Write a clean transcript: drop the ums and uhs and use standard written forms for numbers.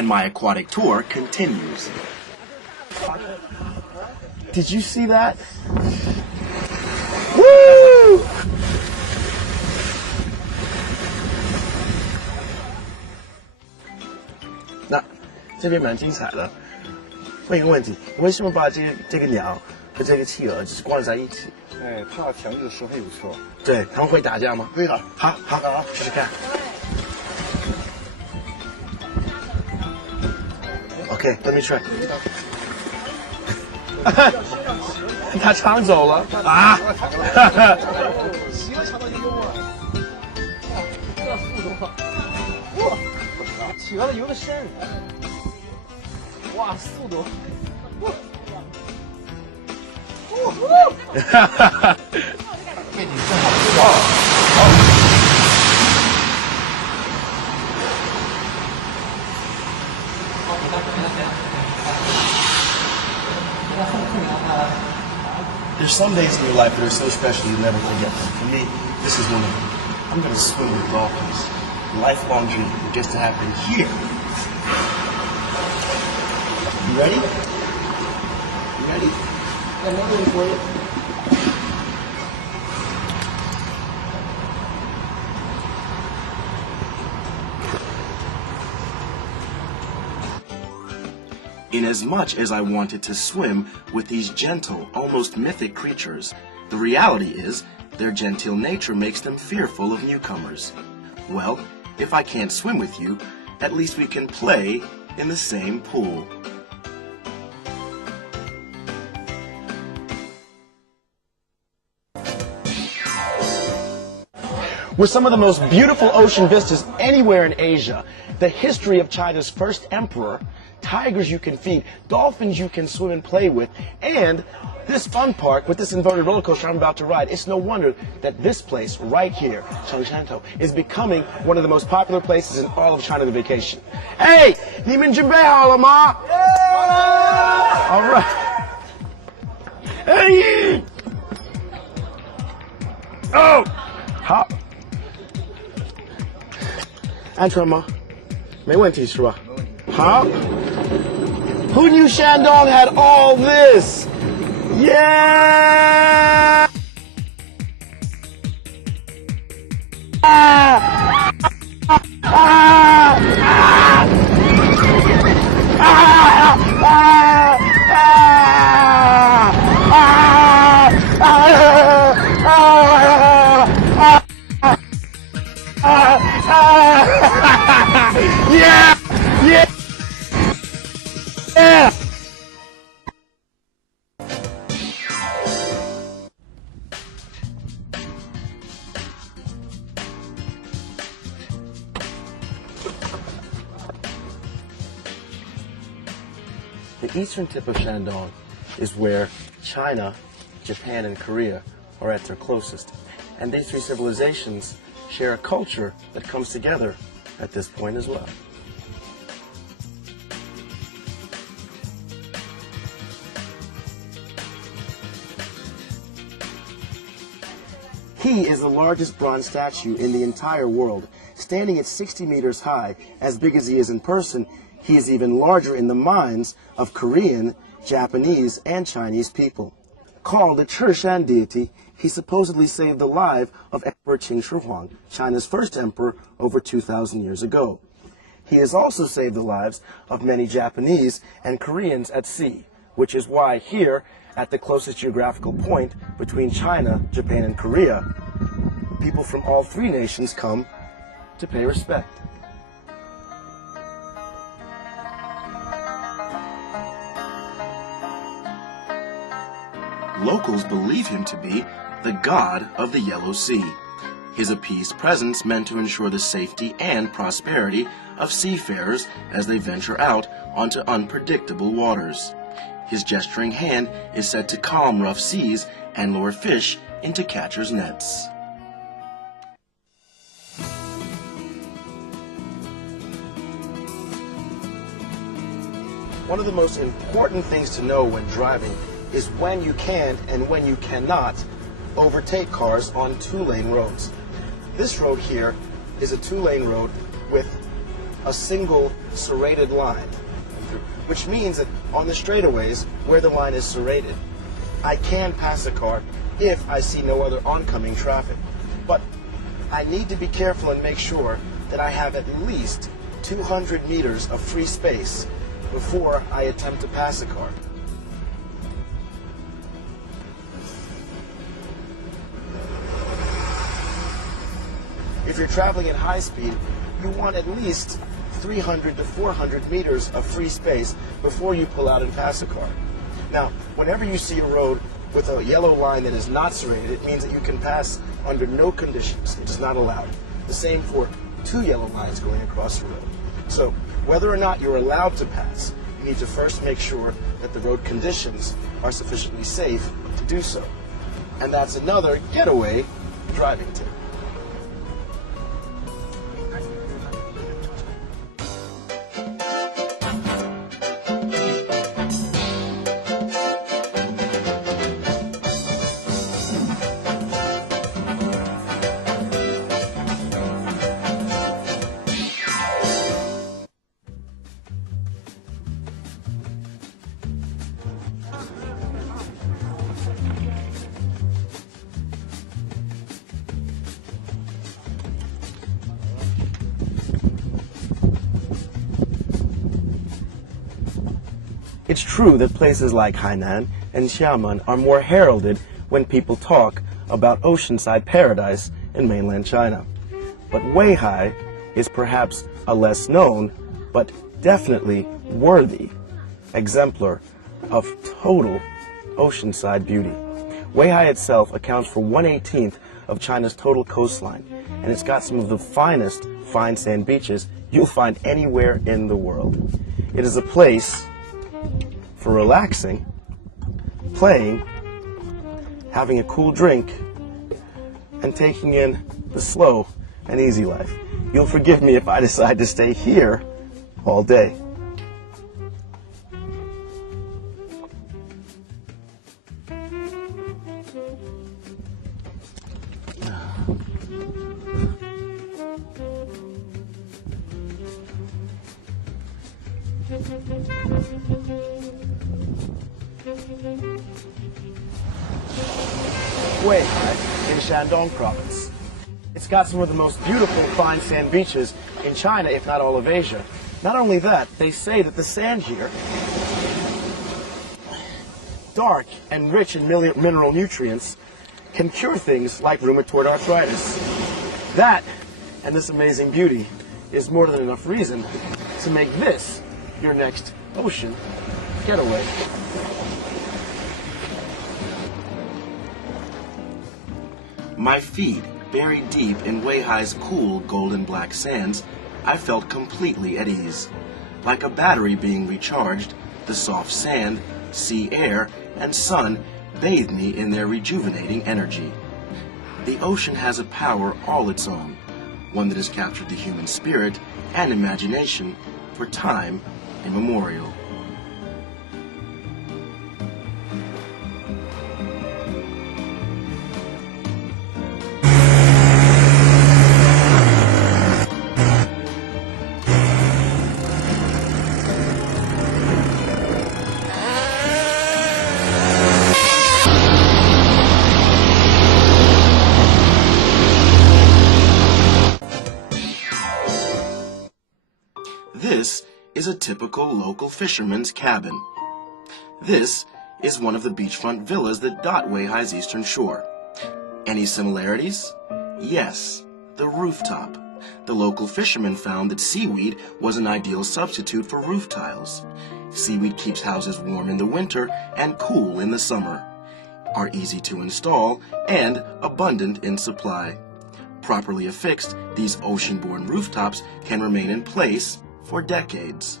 and my aquatic tour continues. Did you see that? Woo! 那这边蛮精彩的。问一个问题，为什么把这个鸟和这个企鹅就是关在一起？哎，怕强制的时候有错。对，他们会打架吗？会的。好，试试看。Okay, let me try. 他抢走了啊！企鹅抢到一个幽默，这速度，哇！企鹅游得深，哇，速度，哈哈哈！背景正好。There's some days in your life that are so special you'll never forget them. For me, this is one of them. I'm going to swim with dolphins. A lifelong dream that gets to happen here. You ready? You ready? Got another one for you. Inasmuch as I wanted to swim with these gentle, almost mythic creatures, the reality is their genteel nature makes them fearful of newcomers. Well, if I can't swim with you, at least we can play in the same pool. With some of the most beautiful ocean vistas anywhere in Asia, the history of China's first emperor, tigers you can feed, dolphins you can swim and play with, and this fun park with this inverted roller coaster I'm about to ride. It's no wonder that this place right here, Changshantou, is becoming one of the most popular places in all of China to vacation. Hey, 你们准备好了吗? All right. Hey. Oh. 好。安全吗？没问题是吧？好。Who knew Shandong had all this? Yeah! Ah! Ah! Ah! Yeah! Yeah! Yeah! The eastern tip of Shandong is where China, Japan, and Korea are at their closest. And these three civilizations share a culture that comes together at this point as well. He is the largest bronze statue in the entire world, standing at 60 meters high. As big as he is in person, he is even larger in the minds of Korean, Japanese, and Chinese people. Called the Chirshan deity, he supposedly saved the life of Emperor Qin Shi Huang, China's first emperor over 2,000 years ago. He has also saved the lives of many Japanese and Koreans at sea, which is why here, at the closest geographical point between China, Japan, and Korea, people from all three nations come to pay respect. Locals believe him to be the god of the Yellow Sea. His appeased presence meant to ensure the safety and prosperity of seafarers as they venture out onto unpredictable waters. His gesturing hand is said to calm rough seas and lure fish into catchers' nets. One of the most important things to know when driving is when you can and when you cannot overtake cars on two-lane roads. This road here is a two-lane road with a single serrated line, which means that on the straightaways where the line is serrated, I can pass a car if I see no other oncoming traffic. But I need to be careful and make sure that I have at least 200 meters of free space before I attempt to pass a car. If you're traveling at high speed, you want at least 300 to 400 meters of free space before you pull out and pass a car. Now, whenever you see a road with a yellow line that is not serrated, it means that you can pass under no conditions. It is not allowed. The same for two yellow lines going across the road. So, whether or not you're allowed to pass, you need to first make sure that the road conditions are sufficiently safe to do so. And that's another getaway driving tip. It's true that places like Hainan and Xiamen are more heralded when people talk about oceanside paradise in mainland China. But Weihai is perhaps a less known, but definitely worthy exemplar of total oceanside beauty. Weihai itself accounts for 1/18 of China's total coastline, and it's got some of the finest fine sand beaches you'll find anywhere in the world. It is a place for relaxing, playing, having a cool drink, and taking in the slow and easy life. You'll forgive me if I decide to stay here all day. Weihai in Shandong province. It's got some of the most beautiful fine sand beaches in China, if not all of Asia. Not only that, they say that the sand here, dark and rich in mineral nutrients, can cure things like rheumatoid arthritis. That, and this amazing beauty, is more than enough reason to make this your next ocean getaway. My feet buried deep in Weihai's cool golden black sands, I felt completely at ease. Like a battery being recharged, the soft sand, sea air, and sun bathed me in their rejuvenating energy. The ocean has a power all its own, one that has captured the human spirit and imagination for time immemorial. This is a typical local fisherman's cabin. This is one of the beachfront villas that dot Weihai's eastern shore. Any similarities? Yes, the rooftop. The local fishermen found that seaweed was an ideal substitute for roof tiles. Seaweed keeps houses warm in the winter and cool in the summer, are easy to install, and abundant in supply. Properly affixed, these ocean-borne rooftops can remain in place for decades.